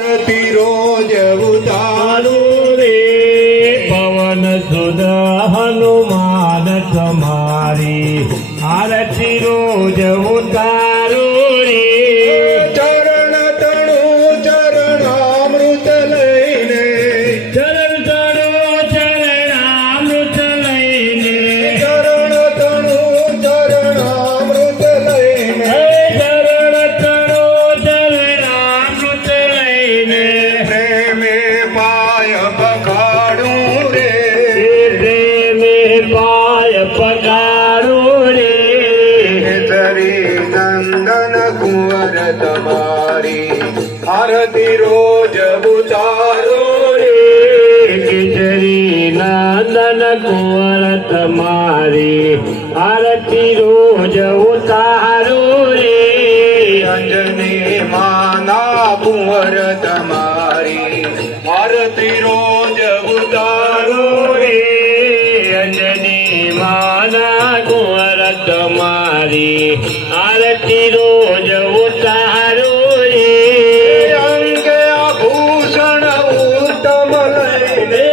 रोज उतारू रे पवन सुद हनुमान तुम्हारी आरती रोज उतारू रे चरण तणु चरणामृत लईने चरण तणु चरणामृत लईने चरण तणु चरणामृत लईने चरण तणु चरणामृत लईने प्रेमे पाय पखाड़ू रे प्रेमे पाय पखाड़ू रे केसरी नंदन कुंवर तुम्हारी आरती रोज उतारो रे केसरी नंदन कुंवर तुम्हारी आरती रोज उतारो रे अंजनी माना कुंवर तुम्हारी आरती रोज उतारो रे अंजनी माना कुंवर तुम्हारी आरती रोज उतारो रे अंग आभूषण उत्तम लईने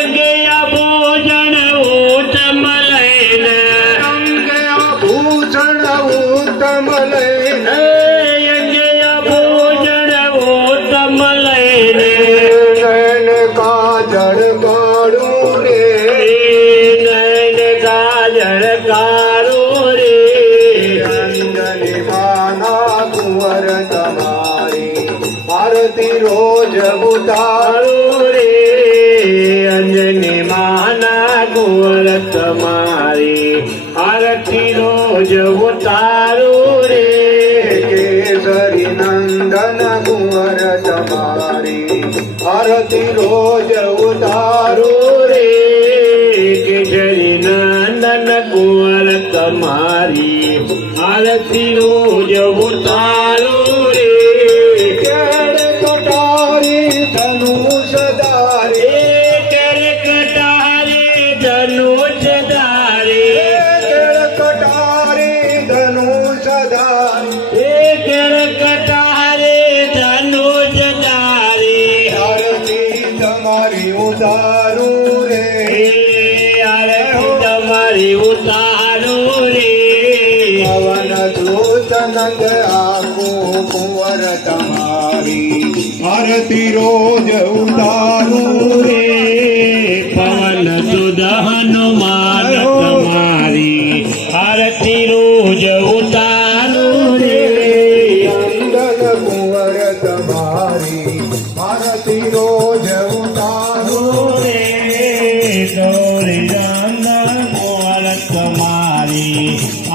अंगे भोजन उत्तम लैन अंग आभूषण उत्तम लईने अंगे भोजन उत्तम लैन नैन काजल काढ़ू रे नैन काजल कारो रे अंजनी माना कुंवर तुम्हारी आरती रोज उतारो रे अंजनी माना कुंवर तुम्हारी आरती रोज उतारो रे केसरी नंदन कुंवर तुम्हारी आरती रोज उतारो रे केसरी नंदन कुंवर तुम्हारी आरती रोज उतारो रे केड़ कटारी धनुष धारे कर कटारे धनुष धारे केड़ कटारी धनुष धारे कर कटारे धनुष धारे आरती तुम्हारी उतारू रे आरती तुम्हारी उतारो रे पवन दूत नंद आको कुंवर तुम्हारी आरती रोज उतारू रे पवन सुध हनुमान तुम्हारी आरती रोज उतारो रे नंदन कुंवर तुम्हारी आरती रोज उतारू रे गौरी नंदन कुंवर तुम्हारी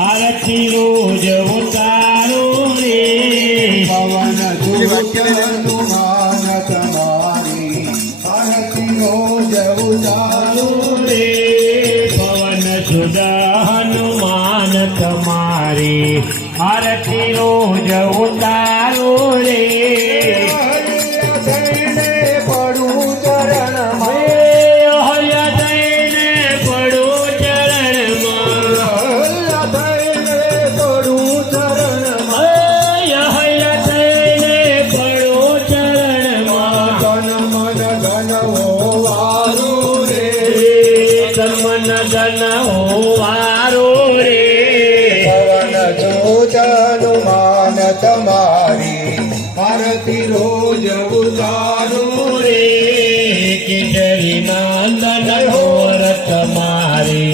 आरती रोज उतारो रे पवन दूत हनुमान तुम्हारी आरती रोज उतारू रे पवन सुध हनुमान तुम्हारी आरती रोज उतारो रे देने पड़ू चरण में हया दैने पड़ो चरण देने पड़ू चरण में हया दैने पड़ो चरण धन मन धन हो वारू रे मन धन हो वारो रे पवन दूत हनुमान तुम्हारी आरती रोज उतारू रे केसरी नंदन कुंवर तुम्हारी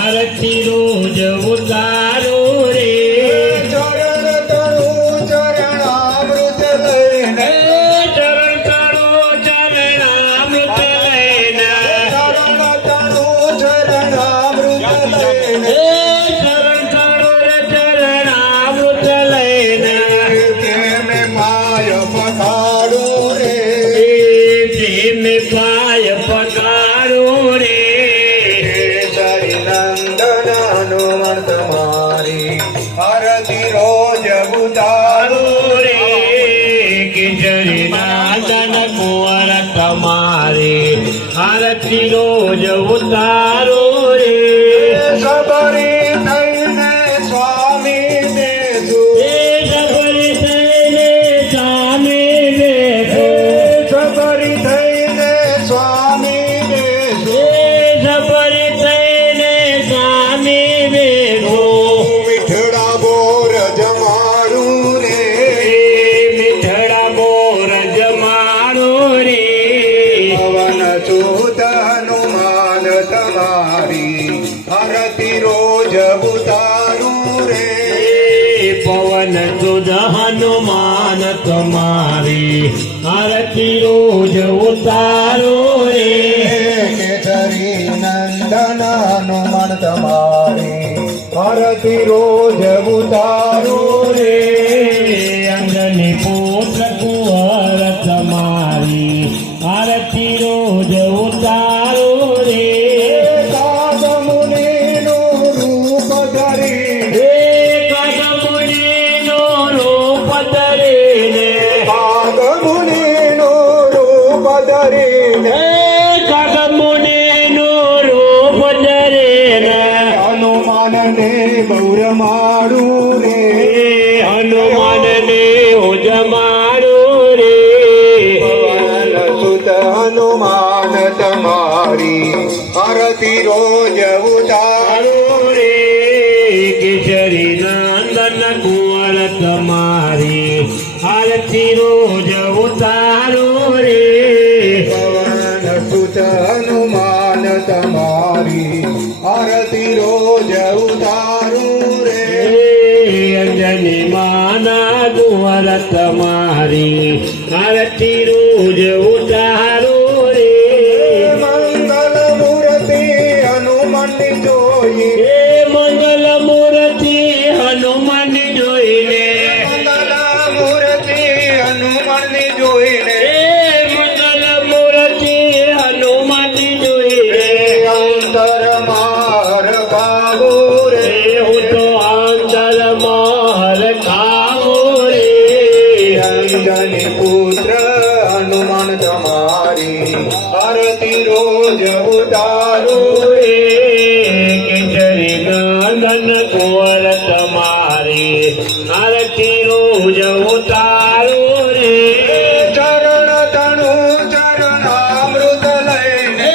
आरती रोज उतारो रे चरण तणु चरणामृत लईने चरण तणु चरणामृत लैन चरण तणु चरणामृत लईने चरण तणु चरणामृत लैन प्रेम पाय पखाड़ू रे प्रेम पाय पगारो रे केसरी नंदन हनुमान तुम्हारी आरती रोज उतारू रे केसरी नंदन कुंवर तुम्हारी आरती रोज उतारो रे सबरी थईने स्वामी देसु सबरी थईने स्वामी देसु આરતી રોજ ઉતારો રે કેસરી નંદન હનુમાન તમારી આરતી રોજ ઉતારો રે અંજની પુત્ર કુંવર તમારી આરતી રોજ ઉતારો રે કાગમુનિનું રૂપ ધરી હે કાગમુનિનો રૂપ ધરીને કાગમુનિનું રૂપ ધરીને હે કાગમુનિનો રૂપ ધરીને હનુમાનને ગૌર માડું રે હનુમાનને ઉજમાડું રે પવન સુત હનુમાન તમારી આરતી રોજ ઉતારો રે કેસરી નંદન કુંવર તમારી આરતી રોજ ઉતારો રે પવન સુત હનુમાન તમારી આરતી રોજ ઉતારો રે અંજની માના કુંવર તમારી આરતી રોજ ઉતારો રે મંગલ મૂર્તિ હનુમાનની જોઈ હે મંગલ મૂર્તિ હનુમાન જોઈને મંગલ મૂર્તિ હનુમાનની જોઈને હે મંગલ મૂર્તિ હનુમાન જોઈને અંતર માર ગાવો રે હું તો અંદર મહર ખાવો રે અંજની પુત્ર હનુમાન તમારી આરતી રોજ ઉતારો રે કેસરી નંદન કુંવર તમારી આરતી રોજ ઉતારો રે ચરણ તણુ ચરણામૃત લઈને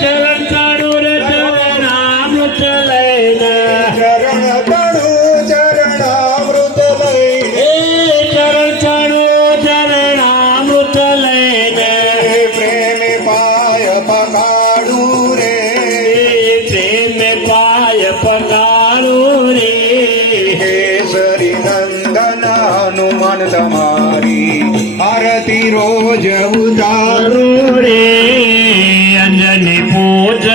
ચરણ ચાડુર ચરણામૃત લઈને ચરણ તણુ ચરણામૃત લઈને ચરણ ચાડુ ચરણામૃત લઈને પ્રેમે પાય પકાડું રે પ્રેમ પાય પકારું રે કેસરી નંદન હનુમાન તમારી આરતી રોજ ઉતારો રે અંજની પૂજ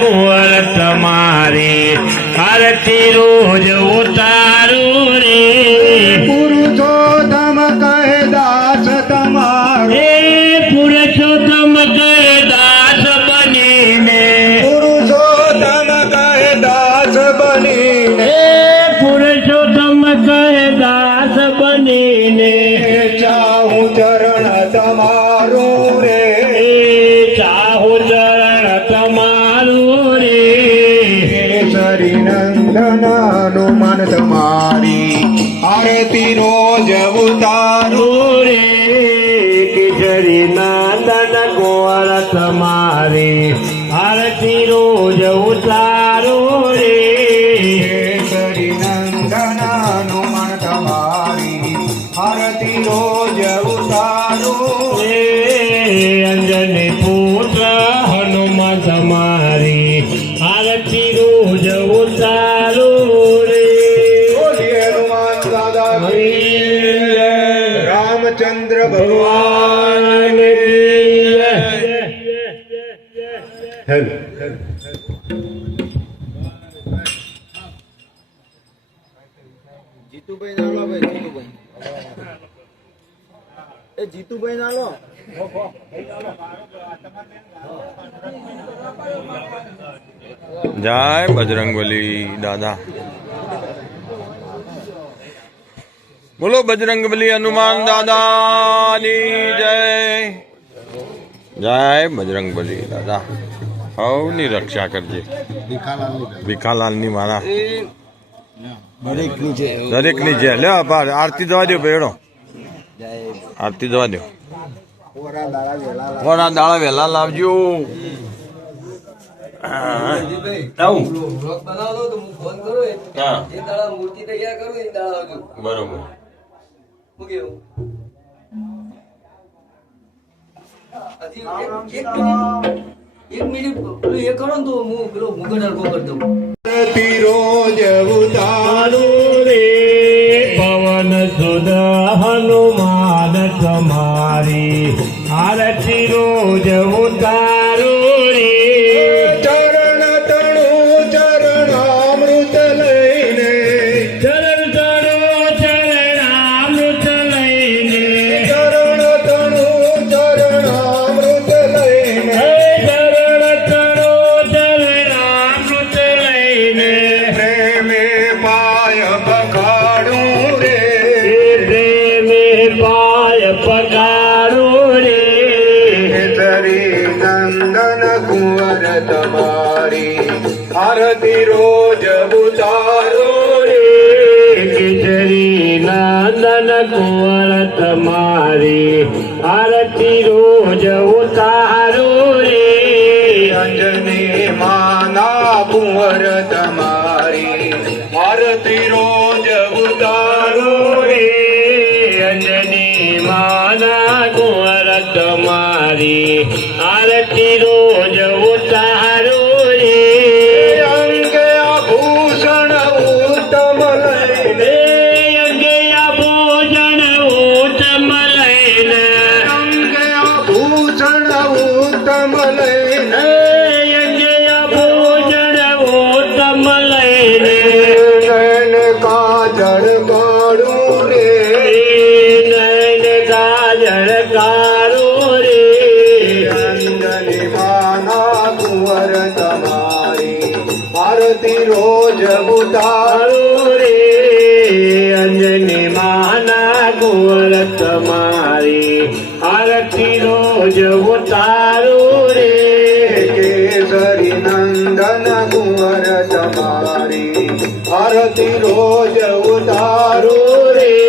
કુંવર તમારી આરતી રોજ ઉતારું રે પુરુષોત્તમ કહે દાસ તમારો હે પુરુષોત્તમ કહે દાસ બનીને પુરુષોત્તમ કહે દાસ બનીને હે પુરુષોત્તમ કહે દાસ બનીને ચાહું ચરણ તમારું રે ચાહુ ચરણ તમારું રે કેસરી નંદન હનુમાન તમારી આરતી રોજ ઉતારો રે કેસરી નંદન કુંવર તમારી આરતી રોજ ઉતારો રે કેસરી નંદન હનુમાન તમારી આરતી રોજ ઉતારો રે અંજની પુત્ર હનુમાન તમારી આરતી રોજ ઉતારો રે બોલીએ હનુમાન દાદા કી જય. રામચંદ્ર ભગવાન ભગવાન કી જય. હેલો જીતુભાઈ ના લો ભાઈ જીતુભાઈ એ જીતુભાઈ ના લો જય બજરંગબલી દાદા બોલો બજરંગબલી હનુમાન દાદાની જય જય બજરંગબલી દાદા હવની રક્ષા કરજે ભીખાલાલની મારા દરેકની છે લે આરતી જવા દો ભેડો આરતી જવા દો કોના દાડા વહેલા લાવજો બ્લોગ બનાવો તો હું ફોન કરું હા. જે દાડા મૂર્તિ તૈયાર કરું એ દાડા આવજો બરોબર શું કેવું હજી એક મિનિટ પેલું એ કરો ને તો હું પેલો મુગટ હલકો કરી દઉં આરતી રોજ ઉતારો રે પવન સુદ હનુમાન તમારી તમારી આરતી રોજ ઉતારું રે ચરણ તણુ ચરણામૃત લઈને ચરણ તણો ચરણામૃત લઈને ચરણ તણુ ચરણામૃત લઈને ચરણ તણો ચરણામૃત લઈને પ્રેમે પાય પખાડું રે પ્રેમે પાય પગારું રે કેસરી નંદન કુંવર તમારી આરતી રોજ ઉતારો રે કેસરી નંદન કુંવર તમારી આરતી રોજ ઉતારો રે અંજની માના કુંવર તમારી આરતી રોજ ઉતારો રે અંજની માના કુંવર તમારી આરતી રોજ ઉતારો રે અંગે આભૂષણ ઉત્તમ લઈને અંગે ભોજન ઉત્તમ લઈને અંગે આભૂષણ ઉત્તમ લઈને અંગે ભોજન ઉત્તમ લઈને નયન કાજળ કાઢું રે નયન કાજળ કારો રે અંજની માના કુંવર તમારી આરતી રોજ ઉતારો રે અંજની માના કુંવર તમારી આરતી રોજ ઉતારો રે કેસરી નંદન કુંવર તમારી આરતી રોજ ઉતારો